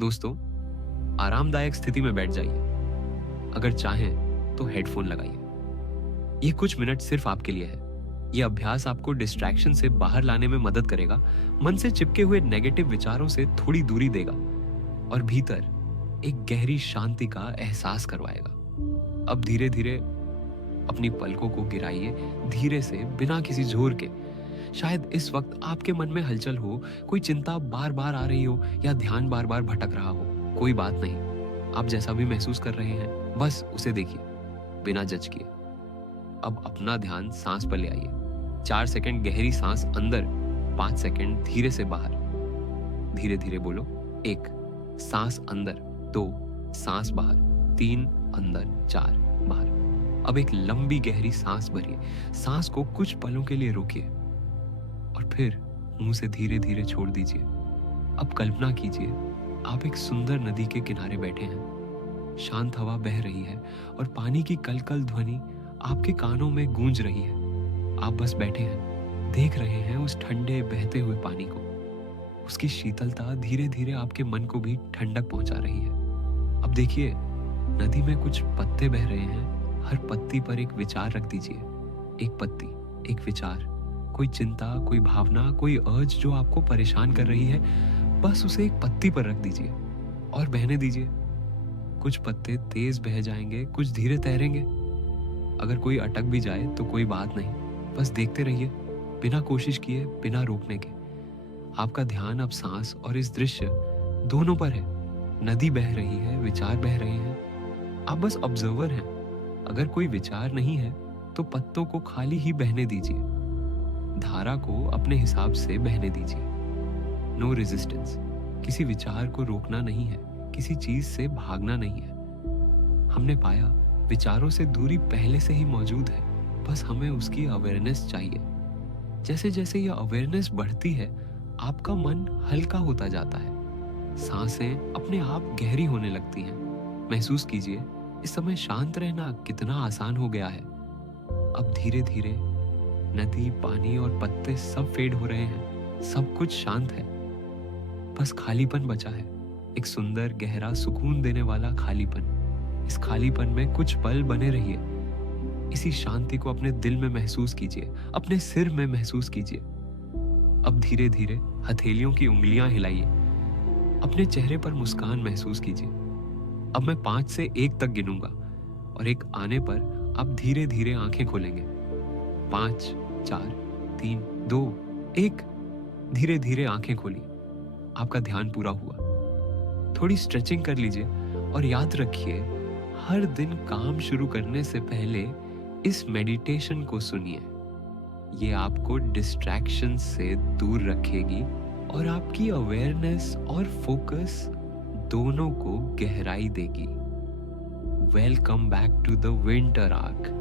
दोस्तों, आरामदायक स्थिति में बैठ जाइए। अगर चाहें तो हेडफोन लगाइए। ये कुछ मिनट सिर्फ आपके लिए है। ये अभ्यास आपको डिस्ट्रैक्शन से बाहर लाने में मदद करेगा, मन से चिपके हुए नेगेटिव विचारों से थोड़ी दूरी देगा और भीतर एक गहरी शांति का एहसास करवाएगा। अब धीरे धीरे अपनी पलकों को गिराइए, धीरे से, बिना किसी जोर के। शायद इस वक्त आपके मन में हलचल हो, कोई चिंता बार बार आ रही हो या ध्यान बार बार भटक रहा हो। कोई बात नहीं, आप जैसा भी महसूस कर रहे हैं बस उसे देखिए, बिना जज किए। अब अपना ध्यान सांस पर ले आइए। 4 सेकंड गहरी सांस अंदर, 5 सेकंड धीरे से बाहर। धीरे धीरे बोलो। 1 सांस अंदर, 2 सांस बाहर, 3 अंदर, 4 बाहर। अब एक लंबी गहरी सांस भरिए। सांस को कुछ पलों के लिए रोकिए और फिर मुंह से धीरे धीरे छोड़ दीजिए। अब कल्पना कीजिए, आप एक सुंदर नदी के किनारे बैठे हैं। शांत हवा बह रही है और पानी की कलकल ध्वनि आपके कानों में गूंज रही है। आप बस बैठे हैं, देख रहे हैं उस ठंडे बहते हुए पानी को। उसकी शीतलता धीरे धीरे आपके मन को भी ठंडक पहुंचा रही है। अब देखिए, नदी में कुछ पत्ते बह रहे हैं। हर पत्ती पर एक विचार रख दीजिए। एक पत्ती, एक विचार, कोई चिंता, कोई भावना, कोई अर्ज जो आपको परेशान कर रही है, बस उसे एक पत्ती पर रख दीजिए और बहने दीजिए। कुछ पत्ते तेज बह जाएंगे, कुछ धीरे तैरेंगे। अगर कोई अटक भी जाए तो कोई बात नहीं, बस देखते रहिए, बिना कोशिश किए, बिना रोकने के। आपका ध्यान अब सांस और इस दृश्य दोनों पर है। नदी बह रही है, विचार बह रहे हैं, आप बस ऑब्जर्वर हैं। अगर कोई विचार नहीं है तो पत्तों को खाली ही बहने दीजिए। धारा को अपने हिसाब से बहने दीजिए। No resistance. किसी विचार को रोकना नहीं है, किसी चीज से भागना नहीं है। हमने पाया, विचारों से दूरी पहले से ही मौजूद है, बस हमें उसकी अवेयरनेस चाहिए। जैसे जैसे यह अवेयरनेस बढ़ती है, आपका मन हल्का होता जाता है। सांसें अपने आप गहरी होने लगती हैं। महसूस कीजिए, इस समय शांत रहना कितना आसान हो गया है। अब धीरे धीरे नदी, पानी और पत्ते सब फेड हो रहे हैं। सब कुछ शांत है, बस खालीपन बचा है। एक सुंदर, गहरा, सुकून देने वाला खालीपन। इस खालीपन में कुछ पल बने रहिए। इसी शांति को अपने दिल में महसूस कीजिए, अपने सिर में महसूस कीजिए। अब धीरे धीरे हथेलियों की उंगलियां हिलाइए। अपने चेहरे पर मुस्कान महसूस कीजिए। अब मैं 5 से 1 तक गिनूंगा और 1 आने पर आप धीरे धीरे आंखें खोलेंगे। 5, 4, 3, 2, 1। धीरे धीरे आंखें खोली। आपका ध्यान पूरा हुआ। थोड़ी स्ट्रेचिंग कर लीजिए और याद रखिए, हर दिन काम शुरू करने से पहले इस मेडिटेशन को सुनिए। ये आपको डिस्ट्रैक्शन से दूर रखेगी और आपकी अवेयरनेस और फोकस दोनों को गहराई देगी। Welcome back to the winter arc.